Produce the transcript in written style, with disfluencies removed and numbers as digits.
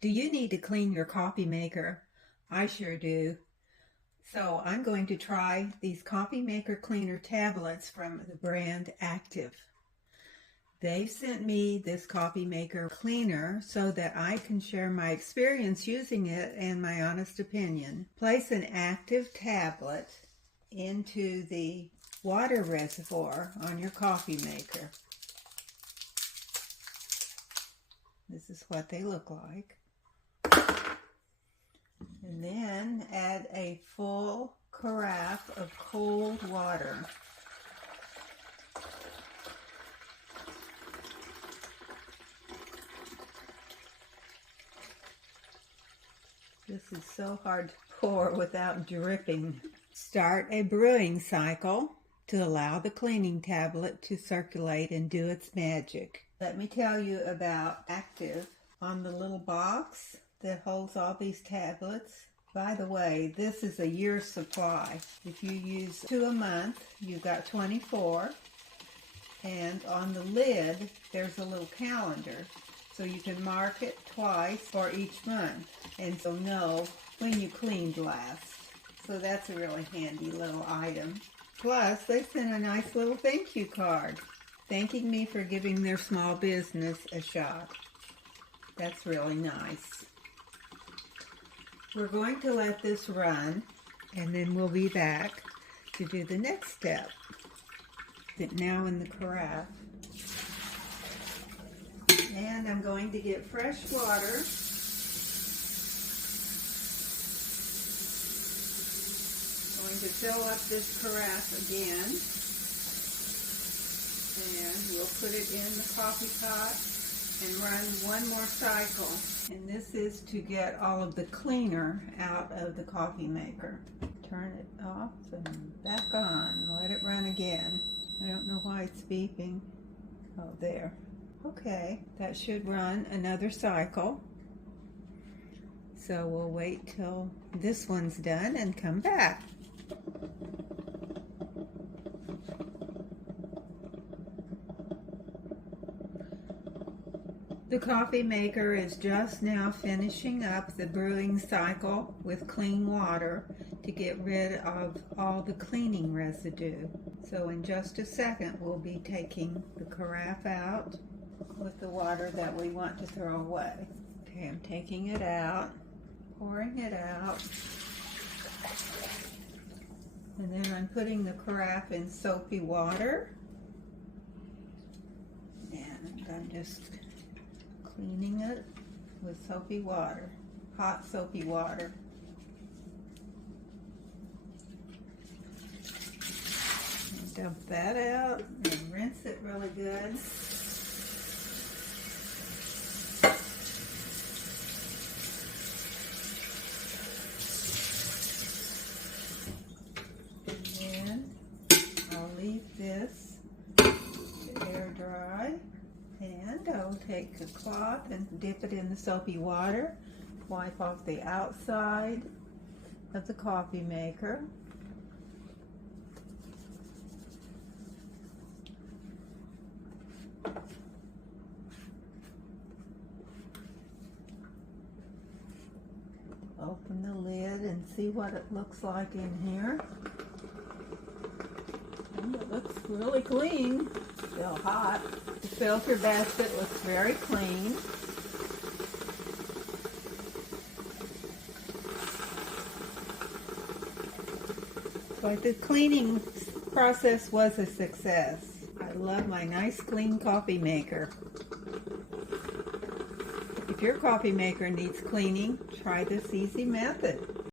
Do you need to clean your coffee maker? I sure do. So I'm going to try these coffee maker cleaner tablets from the brand Active. They've sent me this coffee maker cleaner so that I can share my experience using it and my honest opinion. Place an Active tablet into the water reservoir on your coffee maker. This is what they look like. And then add a full carafe of cold water. This is so hard to pour without dripping. Start a brewing cycle to allow the cleaning tablet to circulate and do its magic. Let me tell you about Active. On the little box that holds all these tablets. By the way, this is a year's supply. If you use 2 a month, you've got 24. And on the lid, there's a little calendar. So you can mark it twice for each month. And so know when you cleaned last. So that's a really handy little item. Plus, they sent a nice little thank you card, thanking me for giving their small business a shot. That's really nice. We're going to let this run, and then we'll be back to do the next step. Now in the carafe. And I'm going to get fresh water. I'm going to fill up this carafe again. And we'll put it in the coffee pot and run one more cycle. And this is to get all of the cleaner out of the coffee maker. Turn it off and back on. Let it run again. I don't know why it's beeping. Oh, there. Okay, that should run another cycle. So we'll wait till this one's done and come back. The coffee maker is just now finishing up the brewing cycle with clean water to get rid of all the cleaning residue. So in just a second, we'll be taking the carafe out with the water that we want to throw away. Okay, I'm taking it out, pouring it out, and then I'm putting the carafe in soapy water, and I'm just cleaning it with soapy water, hot soapy water. And dump that out and rinse it really good. And then I'll leave this to air dry. And I'll take a cloth and dip it in the soapy water, wipe off the outside of the coffee maker. Open the lid and see what it looks like in here. And it looks really clean. Still hot. The filter basket looks very clean. But the cleaning process was a success. I love my nice clean coffee maker. If your coffee maker needs cleaning, try this easy method.